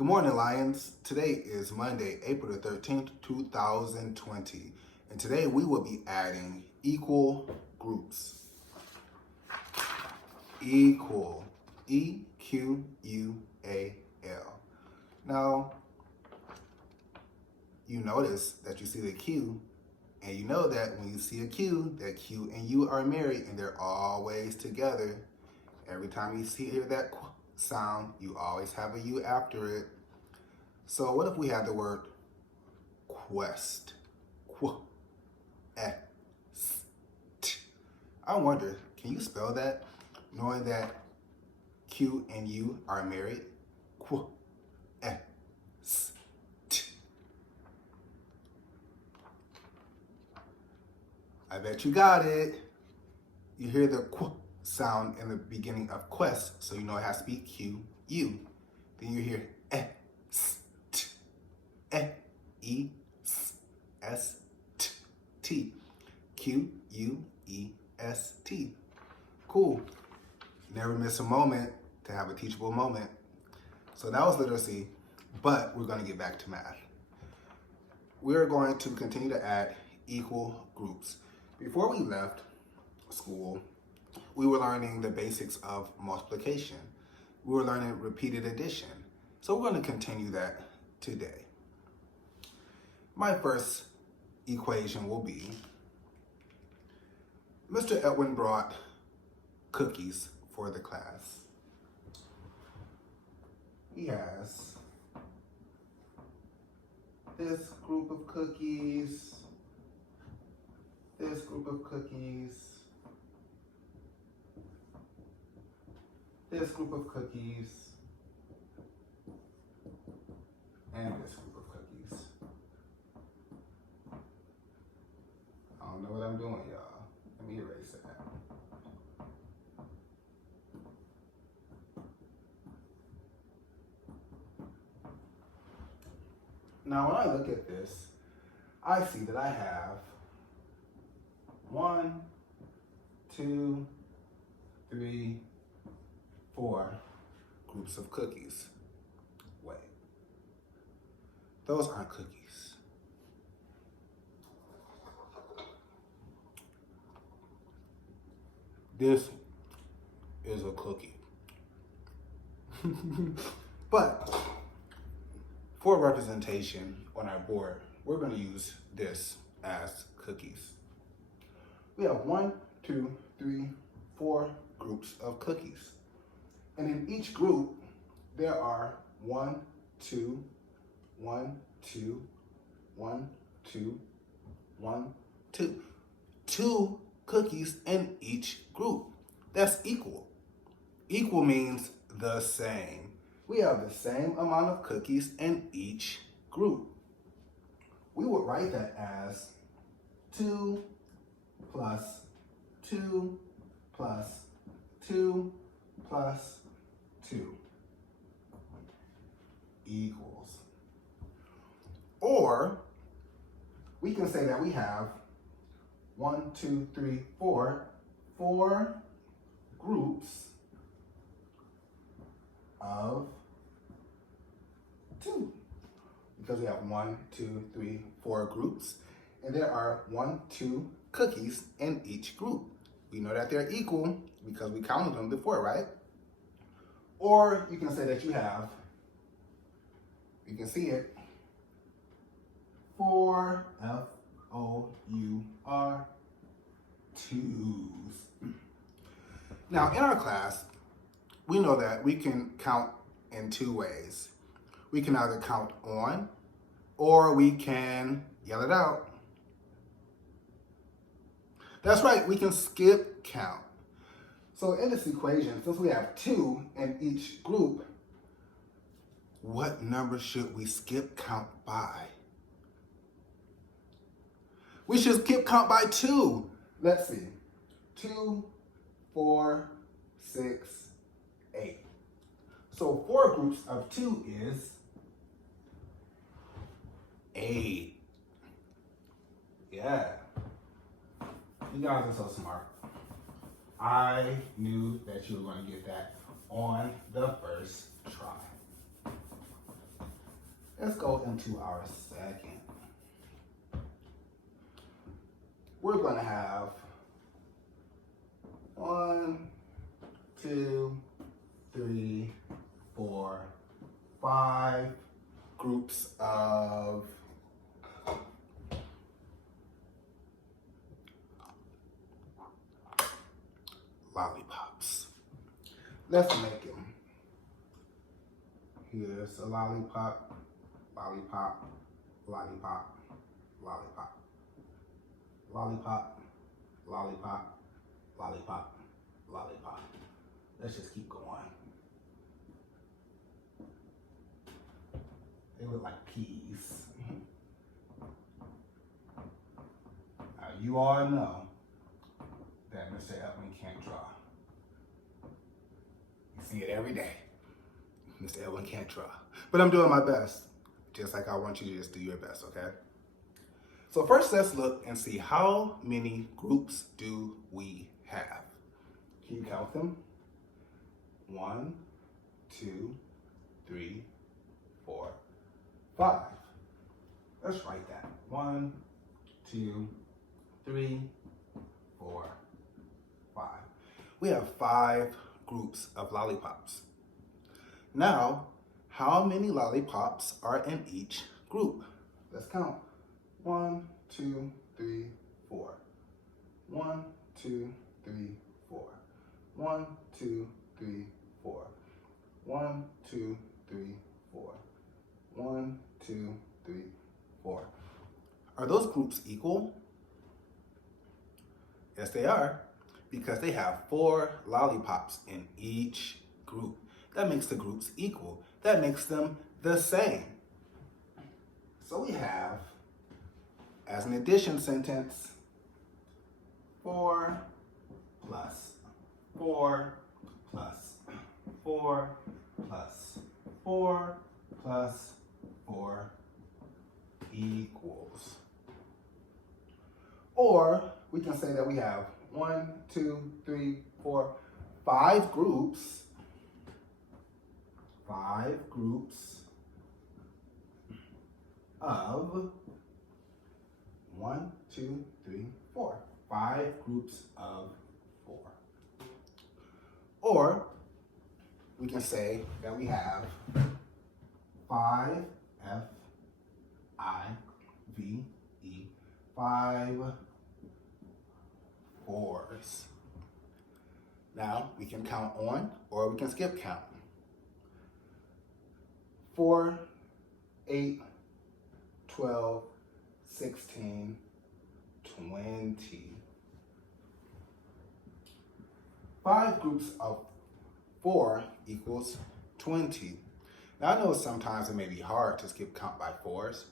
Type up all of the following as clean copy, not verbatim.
Good morning, Lions. Today is Monday, April the 13th, 2020. And today we will be adding equal groups. Equal. E-Q-U-A-L. Now, you notice that you see the Q, and you know that when you see a Q, that Q and U are married and they're always together. Every time you hear that sound, you always have a U after it. So what if we had the word quest? I wonder, can you spell that knowing that Q and U are married? I bet you got it. You hear the qu sound in the beginning of quest, so you know it has to be Q-U. Then you hear E-S-T. Q-U-E-S-T. Cool. Never miss a moment to have a teachable moment. So that was literacy, but we're going to get back to math. We're going to continue to add equal groups. Before we left school, we were learning the basics of multiplication. We were learning repeated addition. So we're going to continue that today. My first equation will be, Mr. Edwin brought cookies for the class. He has this group of cookies, this group of cookies, this group of cookies, and this group of cookies. I don't know what I'm doing, y'all. Let me erase that. Now, when I look at this, I see that I have 1, 2, 3, 4 groups of cookies. Wait, those aren't cookies. This is a cookie. But for representation on our board, we're going to use this as cookies. We have 1, 2, 3, 4 groups of cookies. And in each group, there are 1, 2, 1, 2, 1, 2, 1, 2. 2 cookies in each group. That's equal. Equal means the same. We have the same amount of cookies in each group. We would write that as 2 plus 2 plus 2 plus 2 equals. Or we can say that we have 1, 2, 3, 4 groups of 2. Because we have 1, 2, 3, 4 groups, and there are 1, 2 cookies in each group. We know that they're equal because we counted them before, right? Or you can say that you have, you can see it, 4 F-O-U-R 2s. Now in our class, we know that we can count in 2 ways. We can either count on, or we can yell it out. That's right, we can skip count. So in this equation, since we have 2 in each group, what number should we skip count by? We should skip count by 2. Let's see. 2, 4, 6, 8. So 4 groups of 2 is 8. Yeah. You guys are so smart. I knew that you were going to get that on the first try. Let's go into our second. We're gonna have 1, 2, 3, 4, 5 groups of lollipops. Let's make them. Here's a lollipop, lollipop, lollipop, lollipop, lollipop, lollipop, lollipop, lollipop. Let's just keep going. They look like peas. Now you all know that Mr. Edwin can't draw. You see it every day. Mr. Edwin can't draw. But I'm doing my best, just like I want you to just do your best, okay? So first let's look and see how many groups do we have. Can you count them? 1, 2, 3, 4, 5. Let's write that. 1, 2, 3, 4, 5. We have 5 groups of lollipops. Now, how many lollipops are in each group? Let's count. 1, 2, 3, 4. 1, 2, 3, 4. 1, 2, 3, 4. 1, 2, 3, 4. 1, 2, 3, 4. Are those groups equal? Yes, they are, because they have 4 lollipops in each group. That makes the groups equal. That makes them the same. So we have, as an addition sentence, 4 plus 4 plus 4 plus 4 plus 4 equals. Or we can say that we have 1, 2, 3, 4, 5 groups. 5 groups of 1, 2, 3, 4. 5 groups of 4. Or we can say that we have 5 F-I-V-E, 5 fours. Now we can count on, or we can skip count. 4, 8, 12, 16, 20. 5 groups of 4 equals 20. Now I know sometimes it may be hard to skip count by 4s.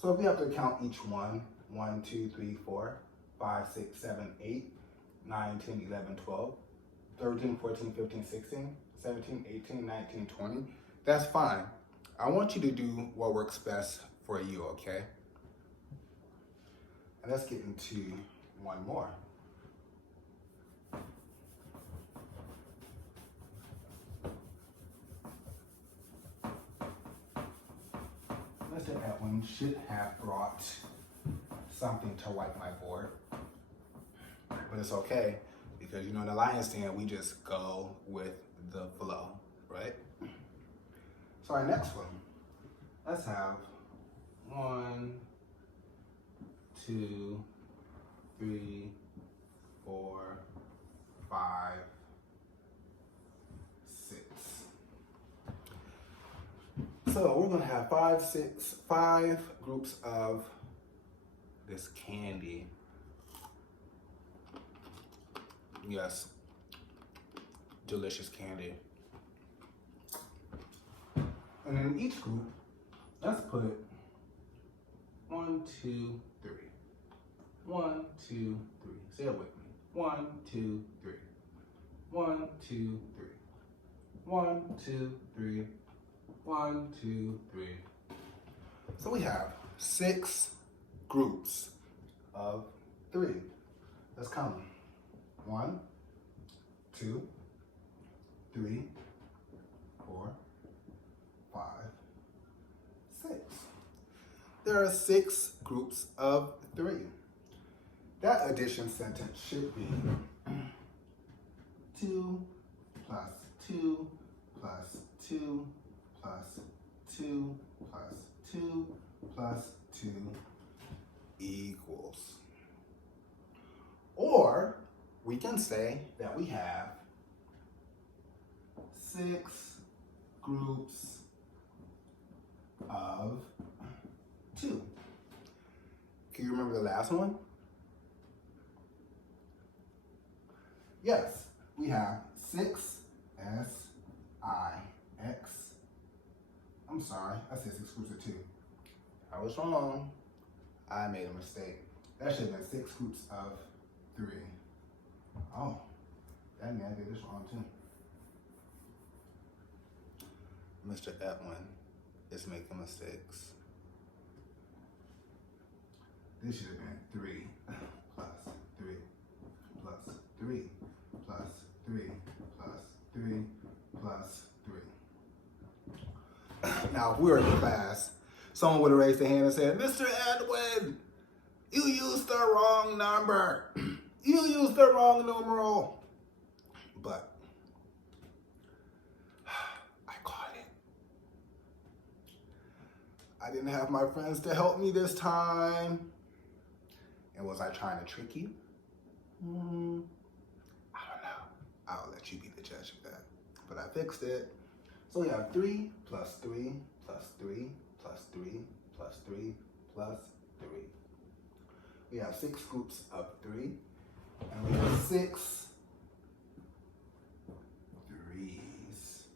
So if we have to count each one, 1, 2, 3, 4, 5, 6, 7, 8, 9, 10, 11, 12, 13, 14, 15, 16, 17, 18, 19, 20, that's fine. I want you to do what works best for you, okay? And let's get into one more. Mr. Edwin should have brought something to wipe my board, but it's okay, because you know in the lion's den, we just go with the flow, right? So our next one, let's have 1, 2, 3, 4, 5, 6. So we're gonna have 5 groups of this candy. Yes, delicious candy. And in each group, let's put 1, 2, 3. 1, 2, 3. Say it with me. 1, 2, 3. 1, 2, 3. 1, 2, 3. 1, 2, 3. So we have 6 groups of 3. Let's count them. 1, 2, 3, 4, 5, 6. there are 6 groups of 3. That addition sentence should be 2 plus 2 plus 2 plus 2 plus 2 plus 2 equals. Or we can say that we have 6 groups of 2. Can you remember the last one? Yes, we have 6 S-I-X. I'm sorry, I said 6 groups of 2. I was wrong. I made a mistake. That should have been 6 groups of 3. Oh, that means I did this wrong too. Mr. Edwin is making mistakes. This should have been 3 plus 3 plus 3 plus 3 plus 3 plus 3. Now, if we were in class, someone would have raised their hand and said, Mr. Edwin, you used the wrong number. You used the wrong numeral. But I caught it. I didn't have my friends to help me this time. And was I trying to trick you? I don't know. I'll let you be the judge of that. But I fixed it. So we have 3 plus 3 plus 3 plus 3 plus 3 plus 3. We have 6 groups of 3. And we have 6 3s.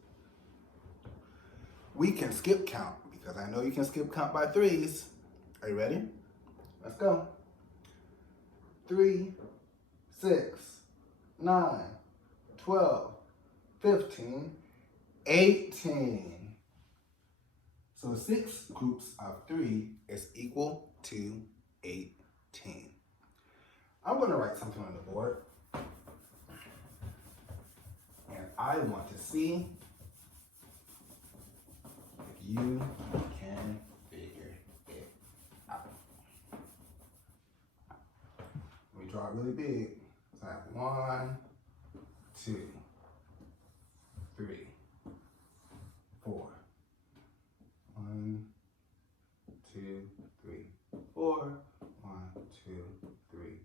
We can skip count because I know you can skip count by 3s. Are you ready? Let's go. 3, 6, 9, 12, 15, 18. So 6 groups of 3 is equal to 18. I'm going to write something on the board. And I want to see if you can figure it out. Let me draw it really big. So I have 1, 2, 3, 4. 1, 2, 3, 4. 1, 2, 3,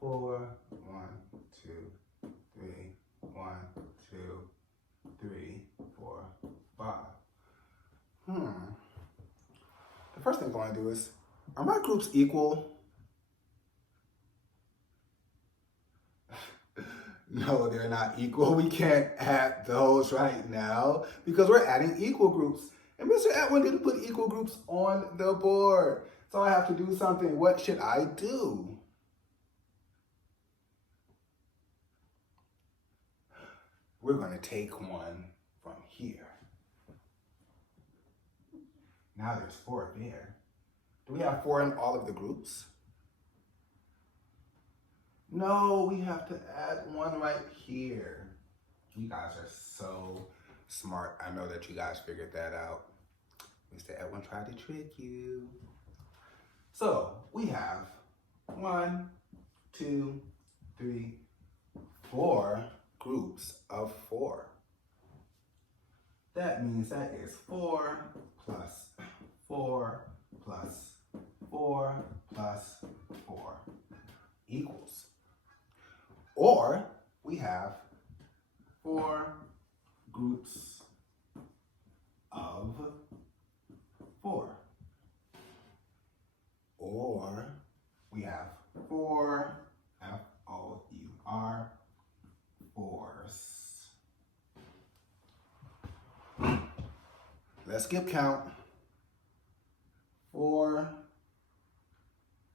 4. 1, 2, 3. 1, 2, 3, 4, 5. The first thing I'm going to do is, are my groups equal? No, they're not equal. We can't add those right now because we're adding equal groups. And Mr. Edwin didn't put equal groups on the board. So I have to do something. What should I do? We're going to take one from here. Now there's 4 there. Do we have 4 in all of the groups? No, we have to add 1 right here. You guys are so smart. I know that you guys figured that out. Mr. Edwin tried to trick you. So we have 1, 2, 3, 4 groups of 4. That means that is 4 plus 4 plus 4 plus 4 equals. Or we have 4 groups of 4. Or we have 4 F-O-U-R 4s. Let's skip count. 4,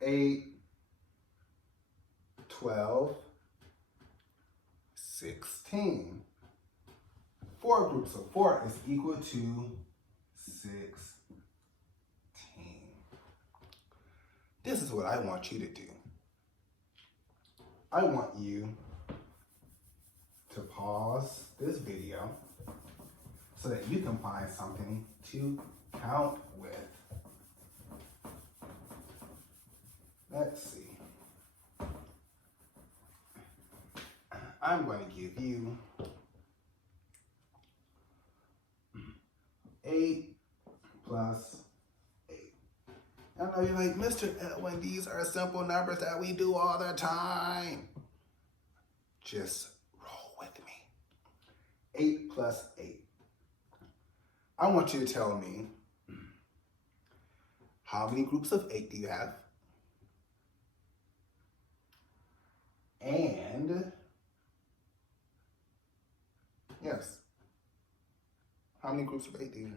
8, 12, 16. 4 groups of 4 is equal to 16. This is what I want you to do. I want you to pause this video so that you can find something to count with. Let's see. I'm going to give you 8 plus 8. I know you're like, Mr. Edwin, these are simple numbers that we do all the time. Just roll with me. 8 plus 8. I want you to tell me, how many groups of 8 do you have? And, yes, how many groups of 8 do you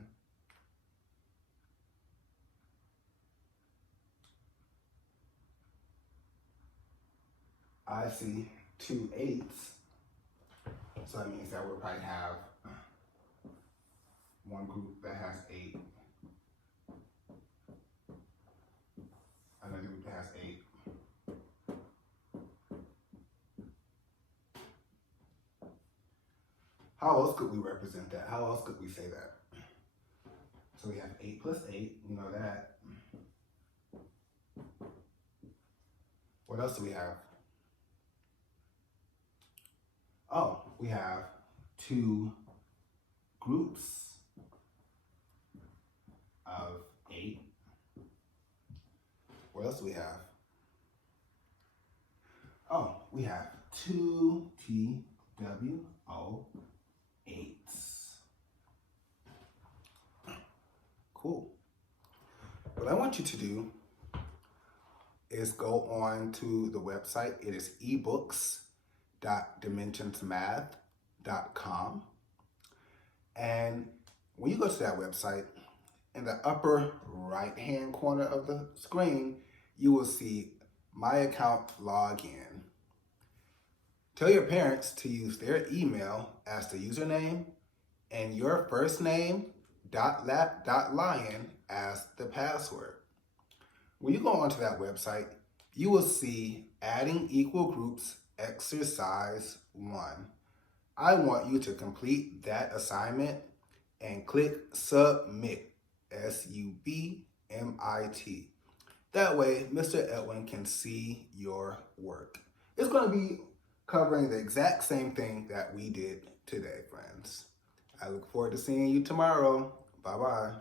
have? I see 2 8s. So that means that we'll probably have one group that has 8. Another group that has 8. How else could we represent that? How else could we say that? So we have 8 plus 8, we know that. What else do we have? Oh, we have 2 groups of 8. What else do we have? Oh, we have 2 TWO8s. Cool. What I want you to do is go on to the website. It is ebooks.dimensionsmath.com. And when you go to that website, in the upper right-hand corner of the screen, you will see My Account Login. Tell your parents to use their email as the username and your first name .lion as the password. When you go onto that website, you will see Adding Equal Groups Exercise 1. I want you to complete that assignment and click Submit, SUBMIT. That way, Mr. Edwin can see your work. It's going to be covering the exact same thing that we did today, friends. I look forward to seeing you tomorrow. Bye-bye.